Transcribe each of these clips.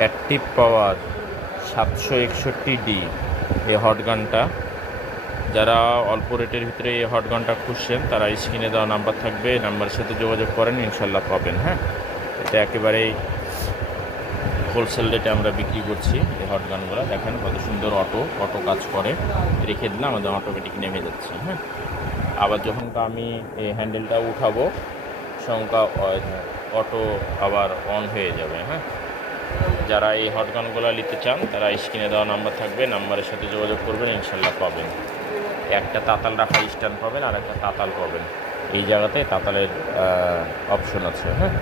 Active পাওয়ার 761D এই হটগানটা, যারা অল্প রেটের ভিতরে এই হটগানটা খুঁজছেন তারা স্ক্রিনে দেওয়া নাম্বার থাকবে, এই নাম্বারের সাথে যোগাযোগ করেন, ইনশাল্লাহ পাবেন। হ্যাঁ, এটা একেবারেই হোলসেল রেটে আমরা বিক্রি করছি এই হটগানগুলো। দেখেন কত সুন্দর অটো কাজ করে, রেখে দিলে আমাদের অটোমেটিক নেমে যাচ্ছে। হ্যাঁ, আবার যখন আমি এই হ্যান্ডেলটা উঠাবো সংখ্যা অটো আবার অন হয়ে যাবে। হ্যাঁ, যারা এই হটগানগুলো নিতে চান তারা স্ক্রিনে দেওয়া নাম্বার থাকবে, নাম্বারের সাথে যোগাযোগ করবেন, ইনশাল্লাহ পাবেন। একটা তাতাল রাখা স্ট্যান্ড পাবেন আর একটা তাতাল পাবেন, এই জায়গাতে তাতালের অপশন আছে। হ্যাঁ,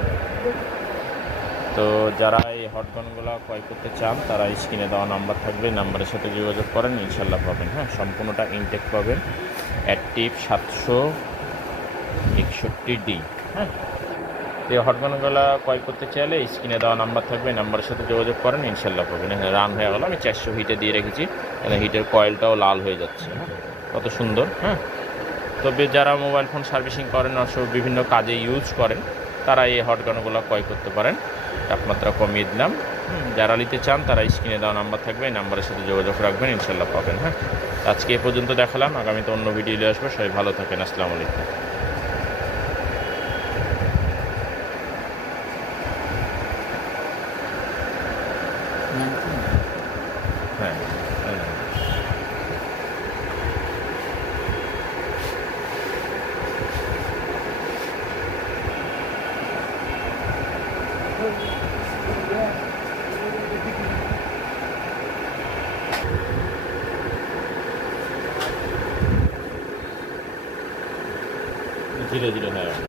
তো যারা এই হটগানগুলো ক্রয় করতে চান তারা স্ক্রিনে দেওয়া নাম্বার থাকবে, নাম্বারের সাথে যোগাযোগ করেন, ইনশাল্লাহ পাবেন। হ্যাঁ, সম্পূর্ণটা ইনটেক পাবেন, অ্যাক্টিভ 761D। হ্যাঁ, এই হটগানগুলো ক্রয় করতে চাইলে স্ক্রিনে দেওয়া নাম্বার থাকবে, নাম্বারের সাথে যোগাযোগ করেন, ইনশাল্লাহ পাবেন। হ্যাঁ, রান হয়ে গেল, আমি 400 হিটে দিয়ে রেখেছি, হিটের কয়েলটাও লাল হয়ে যাচ্ছে। হ্যাঁ, কত সুন্দর। হ্যাঁ, তবে যারা মোবাইল ফোন সার্ভিসিং করেন অথবা বিভিন্ন কাজে ইউজ করেন তারা এই হটগানগুলো ক্রয় করতে পারেন, তাপমাত্রা কমিয়ে দিলাম। যারা নিতে চান তারা স্ক্রিনে দেওয়া নাম্বার থাকবে, এই নাম্বারের সাথে যোগাযোগ রাখবেন, ইনশাল্লাহ পাবেন। হ্যাঁ, আজকে এ পর্যন্ত দেখালাম, আগামীতে অন্য ভিডিও নিয়ে আসবো। সবাই ভালো থাকেন, আসসালামু আলাইকুম।